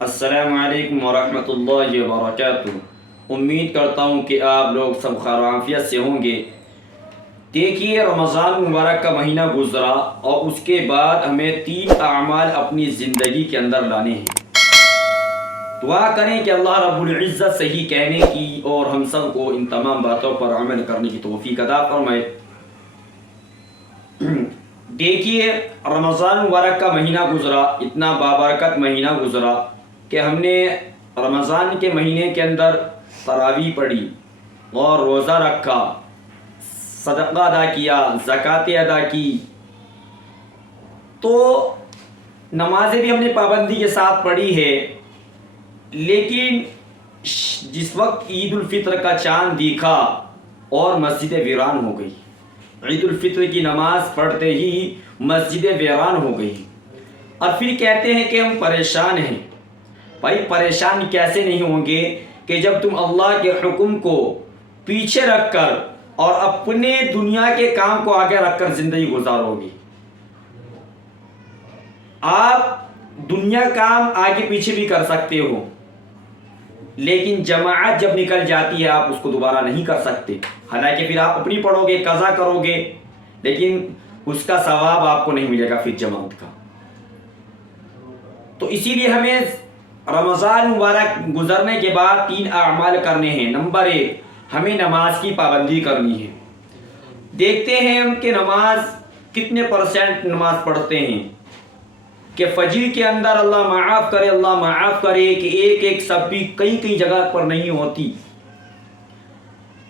السلام علیکم ورحمۃ اللہ وبرکاتہ۔ امید کرتا ہوں کہ آپ لوگ سب خیر و عافیت سے ہوں گے۔ دیکھیے، رمضان مبارک کا مہینہ گزرا اور اس کے بعد ہمیں 3 اعمال اپنی زندگی کے اندر لانے ہیں۔ دعا کریں کہ اللہ رب العزت صحیح کہنے کی اور ہم سب کو ان تمام باتوں پر عمل کرنے کی توفیق عطا فرمائے۔ دیکھیے، رمضان مبارک کا مہینہ گزرا، اتنا بابرکت مہینہ گزرا کہ ہم نے رمضان کے مہینے کے اندر تراویح پڑھی اور روزہ رکھا، صدقہ ادا کیا، زکوٰۃ ادا کی، تو نمازیں بھی ہم نے پابندی کے ساتھ پڑھی ہے۔ لیکن جس وقت عید الفطر کا چاند دیکھا اور مسجد ویران ہو گئی، عید الفطر کی نماز پڑھتے ہی مسجد ویران ہو گئی، اور پھر کہتے ہیں کہ ہم پریشان ہیں۔ بھائی، پریشان کیسے نہیں ہوں گے کہ جب تم اللہ کے حکم کو پیچھے رکھ کر اور اپنے دنیا کے کام کو آگے رکھ کر زندگی گزارو گے۔ آپ دنیا کام آگے پیچھے بھی کر سکتے ہو، لیکن جماعت جب نکل جاتی ہے آپ اس کو دوبارہ نہیں کر سکتے۔ حالانکہ پھر آپ اپنی پڑھو گے، قضا کرو گے، لیکن اس کا ثواب آپ کو نہیں ملے گا پھر جماعت کا۔ تو اسی لیے ہمیں رمضان مبارک گزرنے کے بعد 3 اعمال کرنے ہیں۔ نمبر 1، ہمیں نماز کی پابندی کرنی ہے۔ دیکھتے ہیں ہم کہ نماز کتنے پرسنٹ نماز پڑھتے ہیں، کہ فجر کے اندر اللہ معاف کرے کہ ایک سب بھی کئی جگہ پر نہیں ہوتی۔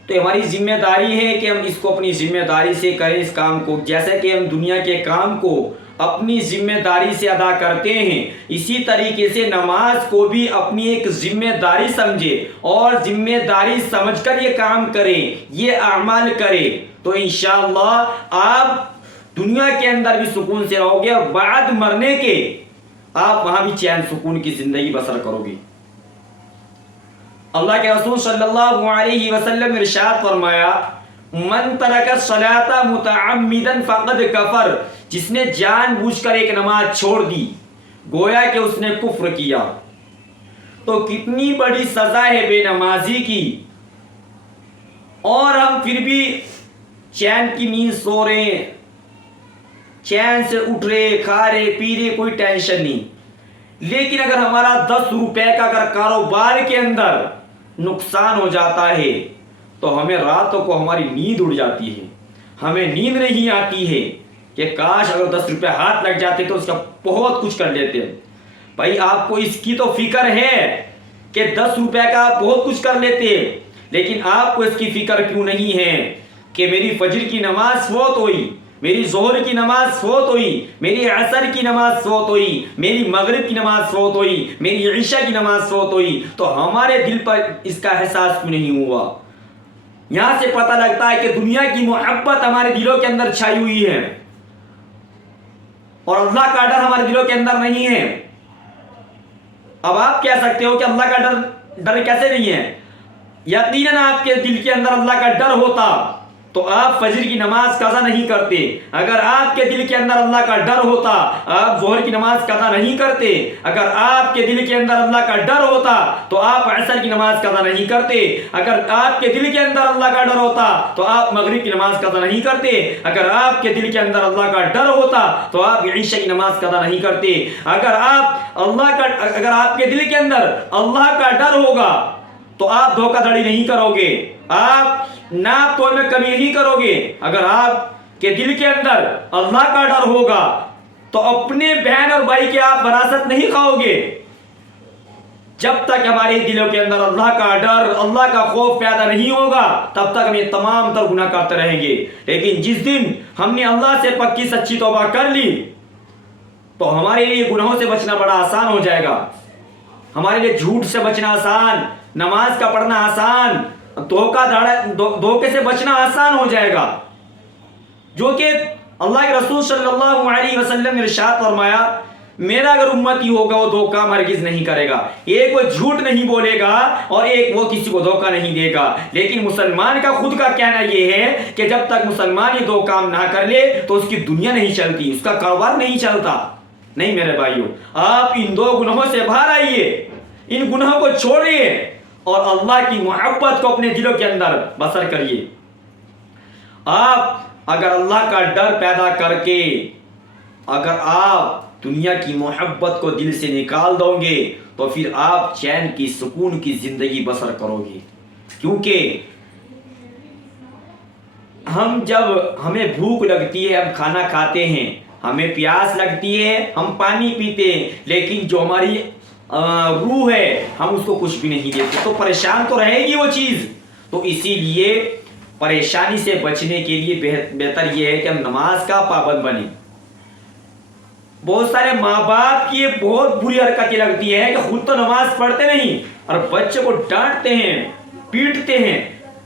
تو ہماری ذمہ داری ہے کہ ہم اس کو اپنی ذمہ داری سے کریں، اس کام کو جیسے کہ ہم دنیا کے کام کو اپنی ذمہ داری سے ادا کرتے ہیں، اسی طریقے سے نماز کو بھی اپنی ایک ذمہ داری سمجھے اور ذمہ داری سمجھ کر یہ کام کریں، یہ اعمال کریں، تو انشاءاللہ آپ دنیا کے اندر بھی سکون سے رہو گے اور بعد مرنے کے آپ وہاں بھی چین سکون کی زندگی بسر کرو گے۔ اللہ کے رسول صلی اللہ علیہ وسلم نے ارشاد فرمایا، من ترک الصلاۃ متعمدا فقد کفر، جس نے جان بوجھ کر ایک نماز چھوڑ دی گویا کہ اس نے کفر کیا۔ تو کتنی بڑی سزا ہے بے نمازی کی، اور ہم پھر بھی چین کی نیند سو رہے ہیں، چین سے اٹھ رہے، کھا رہے، پی رہے، کوئی ٹینشن نہیں۔ لیکن اگر ہمارا 10 روپے کا اگر کاروبار کے اندر نقصان ہو جاتا ہے تو ہمیں راتوں کو ہماری نیند اڑ جاتی ہے، ہمیں نیند نہیں آتی ہے کہ کاش اگر 10 روپے ہاتھ لگ جاتے تو اس کا بہت کچھ کر لیتے۔ بھائی، آپ کو اس کی تو فکر ہے کہ 10 روپے کا آپ بہت کچھ کر لیتے، لیکن آپ کو اس کی فکر کیوں نہیں ہے کہ میری فجر کی نماز فوت ہوئی، میری ظہر کی نماز فوت ہوئی، میری عصر کی نماز فوت ہوئی، میری مغرب کی نماز فوت ہوئی، میری عشاء کی نماز فوت ہوئی، تو ہمارے دل پر اس کا احساس کیوں نہیں ہوا؟ یہاں سے پتہ لگتا ہے کہ دنیا کی محبت ہمارے دلوں کے اندر چھائی ہوئی ہے اور اللہ کا ڈر ہمارے دلوں کے اندر نہیں ہے۔ اب آپ کہہ سکتے ہو کہ اللہ کا ڈر کیسے نہیں ہے؟ یقیناً آپ کے دل کے اندر اللہ کا ڈر ہوتا تو آپ فجر کی نماز قضا نہیں کرتے۔ اگر آپ کے دل کے اندر اللہ کا ڈر ہوتا آپ ظہر کی نماز قضا نہیں کرتے۔ اگر آپ کے دل کے اندر اللہ کا ڈر ہوتا تو آپ عصر کی نماز قضا نہیں کرتے۔ اگر آپ کے دل کے اندر اللہ کا ڈر ہوتا تو آپ مغرب کی نماز قضا نہیں کرتے۔ اگر آپ کے دل کے اندر اللہ کا ڈر ہوتا تو آپ عشاء کی نماز قضا نہیں کرتے۔ اگر آپ کے دل کے اندر اللہ کا ڈر ہوگا تو آپ دھوکہ دھڑی نہیں کرو گے، آپ ناپ تول میں کمی نہیں کرو گے۔ اگر آپ کے دل کے اندر اللہ کا ڈر ہوگا تو اپنے بہن اور بھائی کے آپ وراثت نہیں کھاؤ گے۔ جب تک ہمارے دلوں کے اندر اللہ کا ڈر، اللہ کا خوف پیدا نہیں ہوگا تب تک ہم یہ تمام تر گناہ کرتے رہیں گے۔ لیکن جس دن ہم نے اللہ سے پکی سچی توبہ کر لی تو ہمارے لیے گناہوں سے بچنا بڑا آسان ہو جائے گا، ہمارے لیے جھوٹ سے بچنا آسان، نماز کا پڑھنا آسان، دھوکے سے بچنا آسان ہو جائے گا، جو کہ اللہ کے رسول صلی اللہ علیہ وسلم نے ارشاد فرمایا، میرا اگر امتی ہوگا وہ دھوکہ ہرگز نہیں کرے گا، ایک وہ جھوٹ نہیں بولے گا اور ایک وہ کسی کو دھوکہ نہیں دے گا۔ لیکن مسلمان کا خود کا کہنا یہ ہے کہ جب تک مسلمان یہ 2 کام نہ کر لے تو اس کی دنیا نہیں چلتی، اس کا کاروبار نہیں چلتا۔ نہیں میرے بھائیوں، آپ ان 2 گناہوں سے باہر آئیے، ان گناہوں کو چھوڑیے اور اللہ کی محبت کو اپنے دلوں کے اندر بسر کریے۔ آپ اگر اللہ کا ڈر پیدا کر کے اگر آپ دنیا کی محبت کو دل سے نکال دو گے تو پھر آپ چین کی سکون کی زندگی بسر کرو گے، کیونکہ ہمیں بھوک لگتی ہے، ہم کھانا کھاتے ہیں، ہمیں پیاس لگتی ہے، ہم پانی پیتے ہیں، لیکن جو ہماری روح ہے ہم اس کو کچھ بھی نہیں دیتے، تو پریشان تو رہے گی وہ چیز۔ تو اسی لیے پریشانی سے بچنے کے لیے بہتر یہ ہے کہ ہم نماز کا پابند بنیں۔ بہت سارے ماں باپ کی یہ بہت بری حرکتیں لگتی ہے کہ خود تو نماز پڑھتے نہیں اور بچے کو ڈانٹتے ہیں، پیٹتے ہیں۔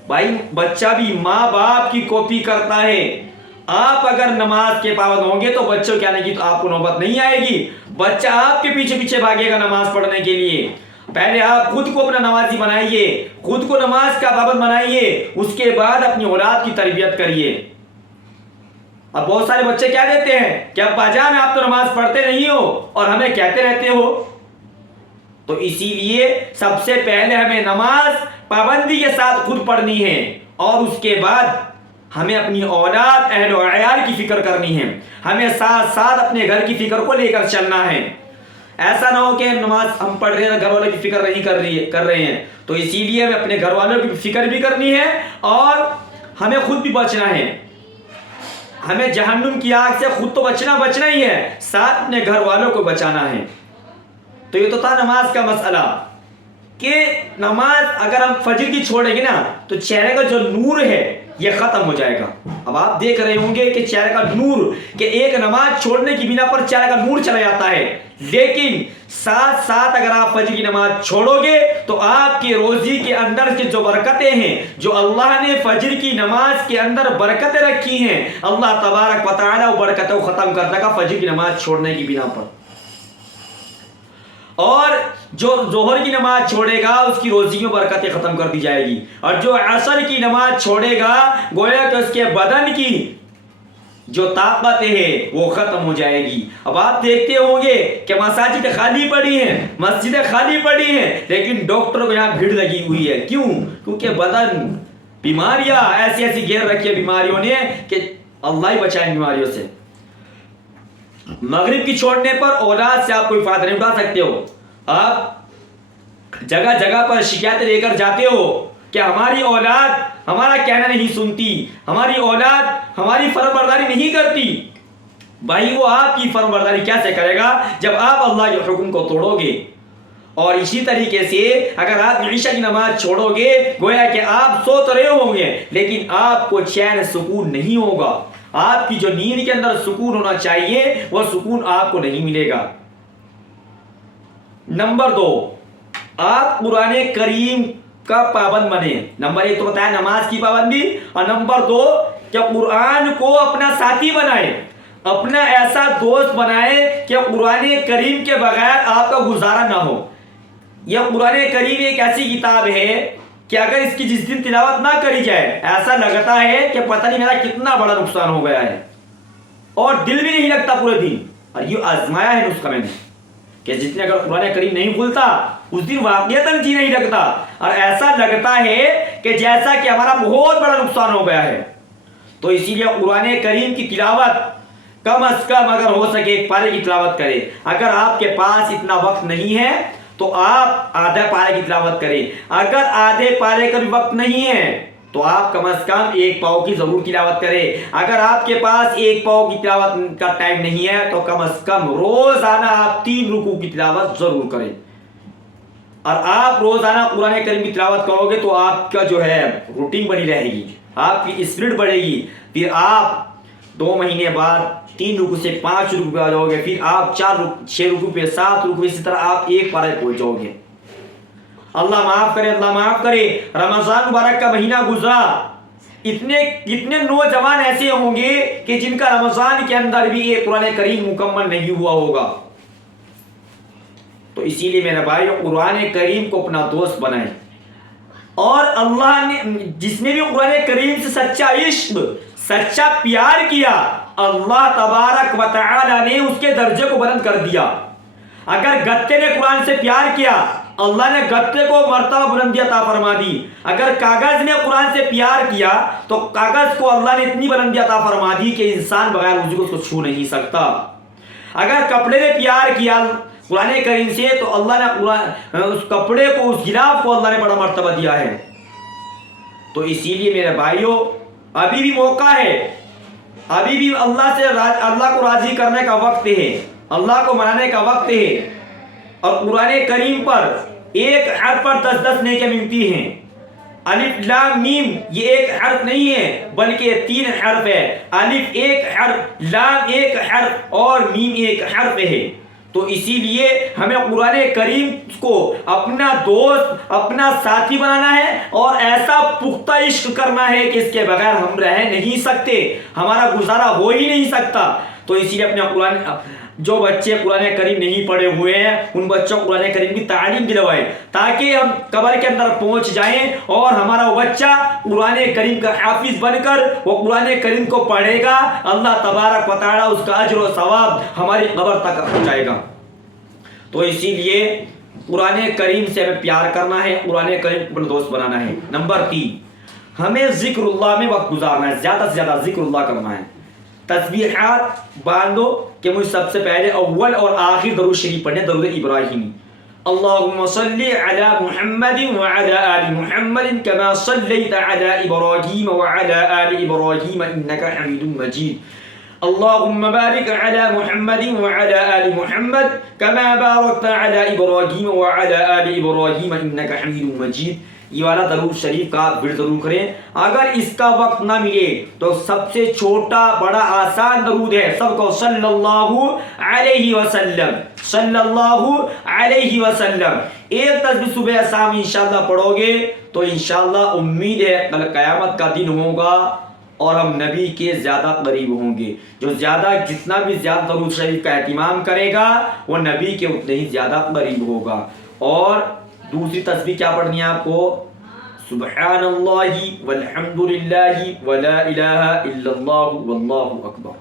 بھائی بچہ بھی ماں باپ کی کاپی کرتا ہے۔ آپ اگر نماز کے پابند ہوں گے تو بچوں کے آنے کی تو آپ کو نوبت نہیں آئے گی، بچہ آپ کے پیچھے پیچھے بھاگے گا نماز پڑھنے کے لیے۔ پہلے آپ خود کو اپنا نمازی بنائیے، خود کو نماز کا پابند بنائیے، اس کے بعد اپنی اولاد کی تربیت کریے۔ اب بہت سارے بچے کیا دیتے ہیں کہ ابا جان آپ تو نماز پڑھتے نہیں ہو اور ہمیں کہتے رہتے ہو۔ تو اسی لیے سب سے پہلے ہمیں نماز پابندی کے ساتھ خود پڑھنی ہے اور اس کے بعد ہمیں اپنی اولاد اہل و عیال کی فکر کرنی ہے، ہمیں ساتھ ساتھ اپنے گھر کی فکر کو لے کر چلنا ہے۔ ایسا نہ ہو کہ نماز ہم پڑھ رہے ہیں گھر والوں کی فکر نہیں کر رہے ہیں، تو اسی لیے ہمیں اپنے گھر والوں کی فکر بھی کرنی ہے اور ہمیں خود بھی بچنا ہے۔ ہمیں جہنم کی آگ سے خود تو بچنا ہی ہے، ساتھ اپنے گھر والوں کو بچانا ہے۔ تو یہ تو تھا نماز کا مسئلہ کہ نماز اگر ہم فجر کی چھوڑیں گے نا تو چہرے کا جو نور ہے یہ ختم ہو جائے گا۔ اب آپ دیکھ رہے ہوں گے کہ چہرے کا نور، کہ ایک نماز چھوڑنے کی بنا پر چہرے کا نور چلا جاتا ہے، لیکن ساتھ ساتھ اگر آپ فجر کی نماز چھوڑو گے تو آپ کی روزی کے اندر کی جو برکتیں ہیں، جو اللہ نے فجر کی نماز کے اندر برکتیں رکھی ہیں، اللہ تبارک و تعالی وہ برکتیں ختم کر دے گا فجر کی نماز چھوڑنے کی بنا پر۔ اور جو ظہر کی نماز چھوڑے گا اس کی روزی میں برکتیں ختم کر دی جائے گی، اور جو عصر کی نماز چھوڑے گا گویا کہ اس کے بدن کی جو طاقت ہے وہ ختم ہو جائے گی۔ اب آپ دیکھتے ہوں گے کہ مساجد خالی پڑی ہیں، مسجدیں خالی پڑی ہیں، لیکن ڈاکٹروں کو یہاں بھیڑ لگی ہوئی ہے۔ کیوں؟ کیونکہ بدن بیماریاں ایسی گھیر رکھی ہے بیماریوں نے کہ اللہ ہی بچائیں بیماریوں سے۔ مغرب کی چھوڑنے پر اولاد سے آپ کوئی فائدہ نہیں اٹھا سکتے ہو۔ آپ جگہ جگہ پر شکایتیں لے کر جاتے ہو کہ ہماری اولاد ہمارا کہنا نہیں سنتی، ہماری اولاد ہماری فرمانبرداری نہیں کرتی۔ بھائی وہ آپ کی فرمانبرداری کیسے کرے گا جب آپ اللہ کے حکم کو توڑو گے؟ اور اسی طریقے سے اگر آپ عشاء کی نماز چھوڑو گے گویا کہ آپ سو تو رہے ہوں گے لیکن آپ کو چین سکون نہیں ہوگا، آپ کی جو نیند کے اندر سکون ہونا چاہیے وہ سکون آپ کو نہیں ملے گا۔ نمبر 2، آپ قرآن کریم کا پابند بنیں۔ نمبر 1 تو بتایا نماز کی پابندی، اور نمبر 2 کہ قرآن کو اپنا ساتھی بنائے، اپنا ایسا دوست بنائے کہ قرآن کریم کے بغیر آپ کا گزارا نہ ہو۔ یہ قرآن کریم ایک ایسی کتاب ہے کہ اگر اس کی جس دن تلاوت نہ کری جائے ایسا لگتا ہے کہ پتہ نہیں میرا کتنا بڑا نقصان ہو گیا ہے، اور دل بھی نہیں لگتا پورے دن۔ اور یہ آزمایا ہے نسخہ میں نے کہ جس دن اگر قرآن کریم نہیں کھلتا اس دن واقعتاً جی نہیں لگتا، اور ایسا لگتا ہے کہ جیسا کہ ہمارا بہت بڑا نقصان ہو گیا ہے۔ تو اسی لیے قرآن کریم کی تلاوت کم از کم اگر ہو سکے ایک پارے کی تلاوت کرے۔ اگر آپ کے پاس اتنا وقت نہیں ہے تو آپ آدھے پارے کی تلاوت کریں، اگر آدھے پارے کا بھی وقت نہیں ہے تو آپ کم از کم 1 پاؤ کی ضرور تلاوت کریں۔ اگر آپ کے پاس 1 پاؤ کی تلاوت کا ٹائم نہیں ہے تو کم از کم روزانہ آپ 3 رکوع کی تلاوت ضرور کریں۔ اور آپ روزانہ قرآن کریم کی تلاوت کرو گے تو آپ کا جو ہے روٹین بنی رہے گی، آپ کی اسپرٹ بڑھے گی، پھر آپ 2 مہینے بعد 3 رکوع سے 5 رکوع پہ آ جاؤ گے، پھر آپ 6 رکوع پہ 7 رکوع، اسی طرح آپ 1 پارے پہنچ جاؤ گے۔ اللہ معاف کرے، اللہ معاف کرے۔ رمضان مبارک کا مہینہ گزرا، اتنے نوجوان ایسے ہوں گے کہ جن کا رمضان کے اندر بھی ایک قرآن کریم مکمل نہیں ہوا ہوگا۔ تو اسی لیے میرے بھائی قرآن کریم کو اپنا دوست بنائیں، اور اللہ نے جس نے بھی قرآن کریم سے سچا عشق، سچا پیار کیا، اللہ تبارک و تعالی نے اس کے درجے کو بلند کر دیا۔ اگر گتے نے قرآن سے پیار کیا، اللہ نے گتے کو مرتبہ بلندی عطا فرما دی۔ اگر کاغذ نے قرآن سے پیار کیا تو کاغذ کو اللہ نے اتنی بلندی عطا فرما دی کہ انسان بغیر وضو کو چھو نہیں سکتا۔ اگر کپڑے نے پیار کیا قرآن کریم سے تو اللہ نے اس کپڑے کو، اس غلاف کو اللہ نے بڑا مرتبہ دیا ہے۔ تو اسی لیے میرے بھائیوں، ابھی بھی موقع ہے، ابھی بھی اللہ کو راضی کرنے کا وقت ہے، اللہ کو منانے کا وقت ہے۔ اور قرآن کریم پر ایک حرف پر 10 نیکیاں ملتی ہیں۔ الف لام میم یہ ایک حرف نہیں ہے بلکہ یہ 3 حرف ہے۔ الف ایک حرف، لام ایک حرف اور میم ایک حرف ہے۔ تو اسی لیے ہمیں قرآن کریم کو اپنا دوست، اپنا ساتھی بنانا ہے اور ایسا پختہ عشق کرنا ہے کہ اس کے بغیر ہم رہ نہیں سکتے، ہمارا گزارا ہو ہی نہیں سکتا۔ تو اسی لیے اپنے جو بچے قرآن کریم نہیں پڑھے ہوئے ہیں ان بچوں کو قرآن کریم کی تعلیم دلوائیں تاکہ ہم قبر کے اندر پہنچ جائیں اور ہمارا وہ بچہ قرآن کریم کا حافظ بن کر وہ قرآن کریم کو پڑھے گا، اللہ تبارک و تعالی اس کا اجر و ثواب ہماری قبر تک پہنچائے گا۔ تو اسی لیے قرآن کریم سے ہمیں پیار کرنا ہے، قرآن کریم کو اپنا دوست بنانا ہے۔ نمبر 3، ہمیں ذکر اللہ میں وقت گزارنا ہے، زیادہ سے زیادہ ذکر اللہ کرنا ہے۔ تسبیحات باندھو کہ مجھ سب سے پہلے اول اور آخر درود شریف پڑھیں، درود ابراہیمی۔ اللہم صلی علی محمد وعلی آل محمد کما صلیت علی ابراہیم وعلی آل ابراہیم انک حمید مجید۔ اللہم بارک علی محمد وعلی آل محمد کما بارکت علی ابراہیم وعلی آل ابراہیم انک حمید مجید۔ یہ والا درود شریف کا ورد ضرور کریں۔ اگر اس کا وقت نہ ملے تو سب سے چھوٹا بڑا آسان درود ہے، سب کو صلی اللہ علیہ وسلم، صلی اللہ علیہ وسلم۔ ایک تسبیح صبح شام انشاءاللہ پڑھو گے تو انشاءاللہ امید ہے کل قیامت کا دن ہوگا اور ہم نبی کے زیادہ قریب ہوں گے۔ جو جتنا بھی زیادہ درود شریف کا اہتمام کرے گا وہ نبی کے اتنے ہی زیادہ قریب ہوگا۔ اور دوسری تسبیح کیا پڑھنی ہے آپ کو؟ سبحان اللہ والحمد للہ ولا الہ الا اللہ واللہ اکبر۔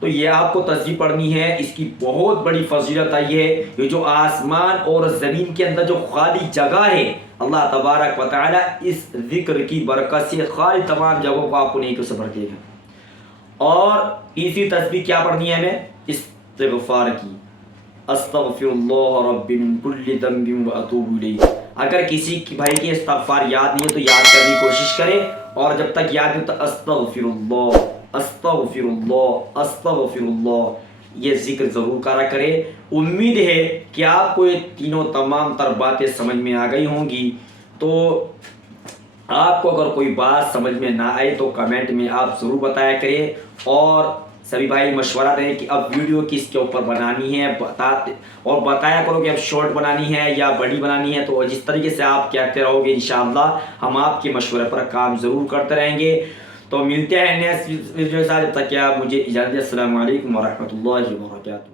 تو یہ آپ کو تسبیح پڑھنی ہے، اس کی بہت بڑی فضیلت آئی ہے۔ یہ جو آسمان اور زمین کے اندر جو خالی جگہ ہے، اللہ تبارک و تعالی اس ذکر کی برکت سے خالی تمام جگہوں کو آپ کو نیکیوں سے بھر دے گا۔ اور تیسری تسبیح کیا پڑھنی ہے ہمیں؟ استغفار کی، استغفر اللہ رب من کل ذنب واتوب الیہ۔ اگر کسی بھائی کے استغفار یاد نہیں ہے تو یاد کرنے کی کوشش کرے، اور جب تک یاد نہیں تو استغفر اللہ، استغفر اللہ، استغفر اللہ، یہ ذکر ضرور کرا کرے۔ امید ہے کہ آپ کو یہ تینوں تمام تر باتیں سمجھ میں آ گئی ہوں گی۔ تو آپ کو اگر کوئی بات سمجھ میں نہ آئے تو کمنٹ میں آپ ضرور بتایا کریں، اور سبھی بھائی مشورہ دیں کہ اب ویڈیو کس کے اوپر بنانی ہے، اور بتایا کرو کہ اب شارٹ بنانی ہے یا بڑی بنانی ہے۔ تو جس طریقے سے آپ کہتے رہو گے انشاءاللہ ہم آپ کے مشورے پر کام ضرور کرتے رہیں گے۔ تو ملتے ہیں نیکسٹ ویڈیو کے ساتھ، جب تک کہ آپ مجھے اجازت دیں۔ السلام علیکم ورحمۃ اللہ وبرکاتہ۔